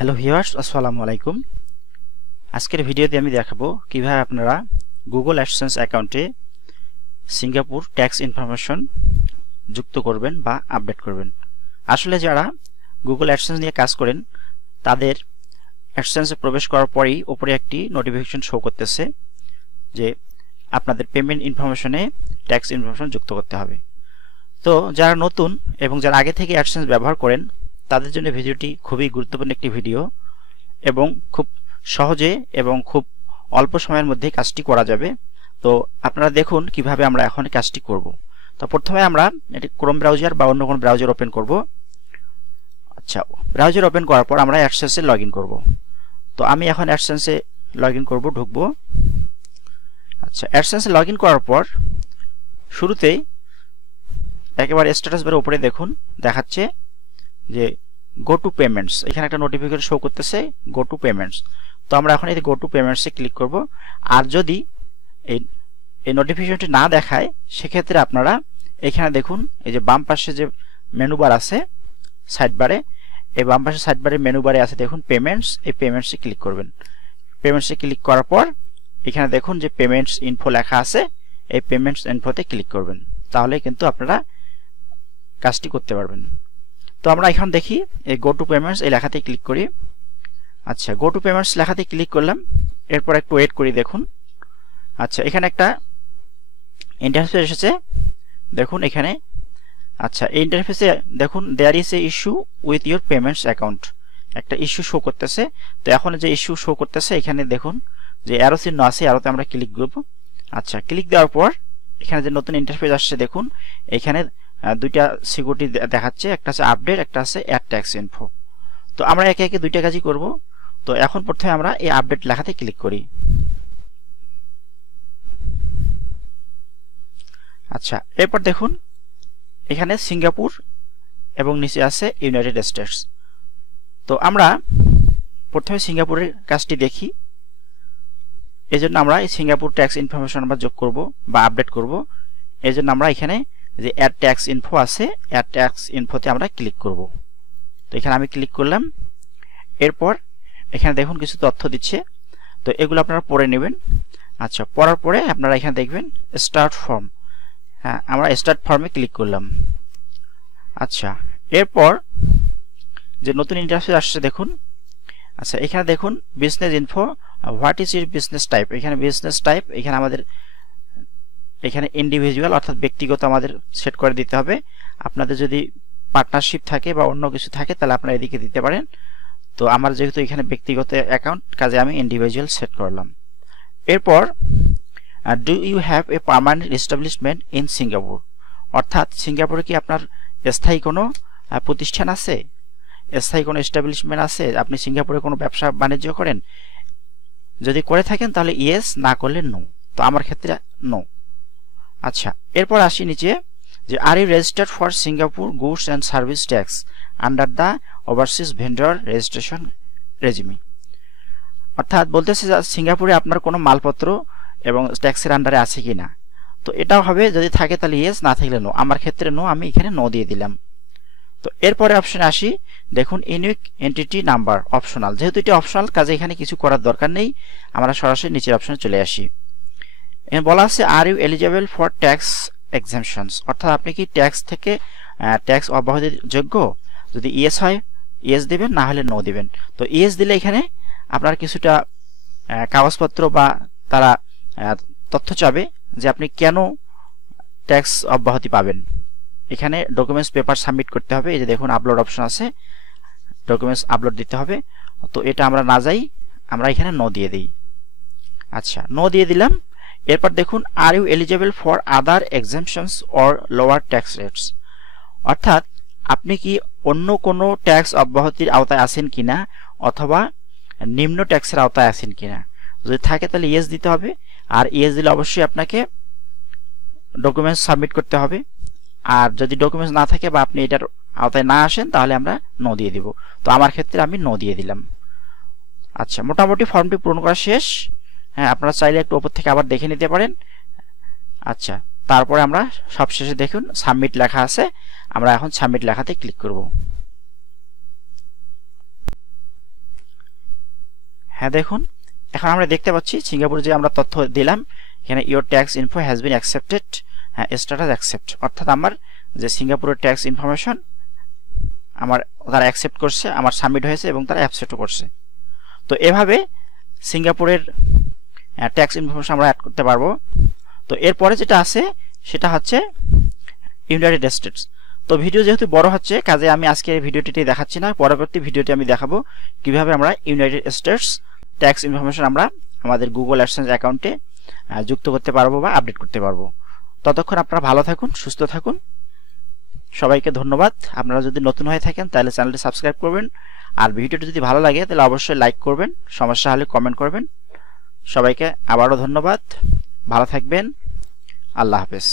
Hello viewers, আসসালামু আলাইকুম। আজকের ভিডিওতে আমি দেখাবো কিভাবে আপনারা গুগল অ্যাডসেন্স অ্যাকাউন্টে সিঙ্গাপুর ট্যাক্স ইনফরমেশন যুক্ত করবেন বা আপডেট করবেন। আসলে যারা গুগল অ্যাডসেন্স নিয়ে কাজ করেন তাদের অ্যাডসেন্সে প্রবেশ করার পরেই উপরে একটি নোটিফিকেশন শো করতেছে যে আপনাদের পেমেন্ট ইনফরমেশনে ট্যাক্স ইনফরমেশন যুক্ত করতে হবে। তো যারা নতুন এবং যারা আগে থেকে অ্যাডসেন্স ব্যবহার করেন তাদের জন্য ভিডিওটি খুবই গুরুত্বপূর্ণ একটি ভিডিও এবং খুব সহজে এবং খুব অল্প সময়ের মধ্যে কাজটি করা যাবে। তো আপনারা দেখুন কিভাবে আমরা এখন কাজটি করব। তো প্রথমে আমরা এটি ক্রোম ব্রাউজার বা অন্য কোনো ব্রাউজার ওপেন করব। আচ্ছা, ব্রাউজার ওপেন করার পর আমরা অ্যাডসেন্সে লগ ইন করব। তো আমি এখন অ্যাডসেন্সে লগ ইন করব, ঢুকবো। আচ্ছা, অ্যাডসেন্সে লগ ইন করার পর শুরুতেই একেবারে স্ট্যাটাস বারের উপরে দেখুন দেখাচ্ছে যে গো টু পেমেন্টস, এখানে একটা নোটিফিকেশন শো করতেছে গো টু পেমেন্টস। তো আমরা এখন এই গো টু পেমেন্টসে ক্লিক করব। আর যদি এই নোটিফিকেশনটি না দেখায় সেক্ষেত্রে আপনারা এখানে দেখুন এই যে বাম পাশে যে মেনু বার আছে সাইড বারে, এই বাম পাশে সাইড বারে মেনু বারে আছে দেখুন পেমেন্টস, এই পেমেন্টসে ক্লিক করবেন। পেমেন্টসে ক্লিক করার পর এখানে দেখুন যে পেমেন্টস ইনফো লেখা আছে, এই পেমেন্টস ইনফোতে ক্লিক করবেন, তাহলে কিন্তু আপনারা কাজটি করতে পারবেন। তো আমরা এখন দেখি এই গো টু পেমেন্টস এই লেখাতে ক্লিক করি। আচ্ছা, গো টু পেমেন্টস লেখাতে ক্লিক করলাম, এরপর একটু ওয়েট করি। দেখুন আচ্ছা এখানে একটা ইন্টারফেস এসেছে দেখুন এখানে। আচ্ছা, এই ইন্টারফেসে দেখুন there is a issue with your payments account, একটা ইস্যু শো করতেছে। তো এখন যে ইস্যু শো করতেছে এখানে দেখুন যে অ্যারো চিহ্ন আছে, অ্যারোতে আমরা ক্লিক করব। আচ্ছা, ক্লিক দেওয়ার পর এখানে যে নতুন ইন্টারফেস আসছে দেখুন এখানে দুইটা সিকিউরিটি দেখাচ্ছে, একটা আছে আপডেট, একটা আছে অ্যাড ট্যাক্স ইনফো। তো আমরা একে একে দুইটা কাজই করব। তো এখন প্রথমে আমরা এই আপডেট লেখাতে ক্লিক করি। আচ্ছা, এরপর দেখুন এখানে সিঙ্গাপুর এবং নিচে আছে ইউনাইটেড স্টেটস। তো আমরা প্রথমে সিঙ্গাপুরের কাজটি দেখি। এই জন্য আমরা এই সিঙ্গাপুর ট্যাক্স ইনফরমেশন আমরা যোগ করব বা আপডেট করব। এই জন্য আমরা এখানে যে অ্যাড ট্যাক্স ইনফো আছে, অ্যাড ট্যাক্স ইনফোতে আমরা ক্লিক করব। তো এখানে আমি ক্লিক করলাম। এরপর এখানে দেখুন কিছু তথ্য দিচ্ছে, তো এগুলো আপনারা পড়ে নেবেন। আচ্ছা, পড়ার পরে আপনারা এখানে দেখবেন স্টার্ট ফর্ম। হ্যাঁ, আমরা স্টার্ট ফর্মে ক্লিক করলাম। আচ্ছা, এরপর যে নতুন ইন্টারফেস আসছে দেখুন। আচ্ছা, এখানে দেখুন business info, what is your business type. এখানে বিজনেস টাইপ এখানে আমাদের এখানে ইন্ডিভিজুয়াল অর্থাৎ ব্যক্তিগত আমাদের সেট করে দিতে হবে। আপনাদের যদি পার্টনারশিপ থাকে বা অন্য কিছু থাকে তাহলে আপনারা এদিকে দিতে পারেন। তো আমার যেহেতু এখানে ব্যক্তিগত অ্যাকাউন্ট, কাজে আমি ইন্ডিভিজুয়াল সেট করলাম। এরপর do you have a permanent establishment in Singapore, অর্থাৎ সিঙ্গাপুরে কি আপনার স্থায়ী কোনো প্রতিষ্ঠান আছে, স্থায়ী কোনো এস্টাবলিশমেন্ট আছে, আপনি সিঙ্গাপুরে কোনো ব্যবসা বাণিজ্য করেন। যদি করে থাকেন তাহলে ইয়েস, না করলে নো। তো আমার ক্ষেত্রে নো। আচ্ছা, এরপর আসি নিচে যে are you registered for Singapore goods and service tax under the overseas vendor registration regime, অর্থাৎ বলতেছে যে সিঙ্গাপুরে আপনার কোনো মালপত্র এবং ট্যাক্সের আন্ডারে আছে কি না। তো এটাও হবে, যদি থাকে তাহলে ইয়েস, না থাকলে নো। আমার ক্ষেত্রে নো, আমি এখানে নো দিয়ে দিলাম। তো এরপরে অপশনে আসি, দেখুন ইউনিক এন্টিটি নাম্বার অপশনাল, যেহেতু এটি অপশনাল কাজে এখানে কিছু করার দরকার নেই। আমরা সরাসরি নিচের অপশনে চলে আসি। এখানে বলা আছে are you eligible for tax exemptions, অর্থাৎ আপনি কি ট্যাক্স থেকে ট্যাক্স অব্যাহতির যোগ্য। যদি ইয়েস হয় ইয়েস দিবেন, না হলে নো দিবেন। তো ইয়েস দিলে এখানে আপনার কিছুটা কাগজপত্র বা তারা তথ্য চাবে যে আপনি কেন ট্যাক্স অব্যাহতি পাবেন। এখানে ডকুমেন্টস পেপার সাবমিট করতে হবে। এই যে দেখুন আপলোড অপশন আছে, ডকুমেন্টস আপলোড দিতে হবে। তো এটা আমরা না যাই, আমরা এখানে নো দিয়ে দিই। আচ্ছা, নো দিয়ে দিলাম। এরপর দেখুন are you eligible for other exemptions or lower tax rates, অর্থাৎ আপনি কি অন্য কোনো ট্যাক্স অব্যাহতির আওতায় আছেন কিনা অথবা নিম্ন ট্যাক্সের আওতায় আছেন কিনা। যদি থাকে তাহলে ইয়েস দিতে হবে, আর ইয়েস দিলে অবশ্যই আপনাকে ডকুমেন্টস সাবমিট করতে হবে। আর যদি ডকুমেন্টস না থাকে বা আপনি এটার আওতায় না আসেন তাহলে আমরা নো দিয়ে দিব। তো আমার ক্ষেত্রে আমি নো দিয়ে দিলাম। আচ্ছা, মোটামুটি ফর্মটি পূরণ করা শেষ। হ্যাঁ, আপনারা চাইলে একটু উপর থেকে আবার দেখে নিতে পারেন। আচ্ছা, তারপরে আমরা সবশেষে দেখুন সাবমিট লেখা আছে, আমরা এখন সাবমিট লেখাতে ক্লিক করব। হ্যাঁ দেখুন, এখন আমরা দেখতে পাচ্ছি সিঙ্গাপুরে যে আমরা তথ্য দিলাম এখানে your tax info has been accepted, হ্যাঁ স্ট্যাটাস অ্যাকসেপ্ট, অর্থাৎ আমার যে সিঙ্গাপুরের ট্যাক্স ইনফরমেশন আমার তারা অ্যাকসেপ্ট করছে, আমার সাবমিট হয়েছে এবং তারা অ্যাকসেপ্টও করছে। তো এভাবে সিঙ্গাপুরের ট্যাক্স ইনফরমেশন আমরা অ্যাড করতে পারবো। তো এরপরে যেটা আছে সেটা হচ্ছে ইউনাইটেড স্টেটস। তো ভিডিও যেহেতু বড় হচ্ছে কাজে আমি আজকে ভিডিওটি দেখাচ্ছি না, পরবর্তী ভিডিওটি আমি দেখাবো কিভাবে আমরা ইউনাইটেড স্টেটস ট্যাক্স ইনফরমেশন আমরা আমাদের গুগল অ্যাডসেন্স অ্যাকাউন্টে যুক্ত করতে পারবো বা আপডেট করতে পারবো। ততক্ষণ আপনারা ভালো থাকুন, সুস্থ থাকুন, সবাইকে ধন্যবাদ। আপনারা যদি নতুন হয়ে থাকেন তাহলে চ্যানেলটি সাবস্ক্রাইব করবেন, আর ভিডিওটি যদি ভালো লাগে তাহলে অবশ্যই লাইক করবেন, সমস্যা হলে কমেন্ট করবেন। সবাইকে আবারও ধন্যবাদ, ভালো থাকবেন, আল্লাহ হাফেজ।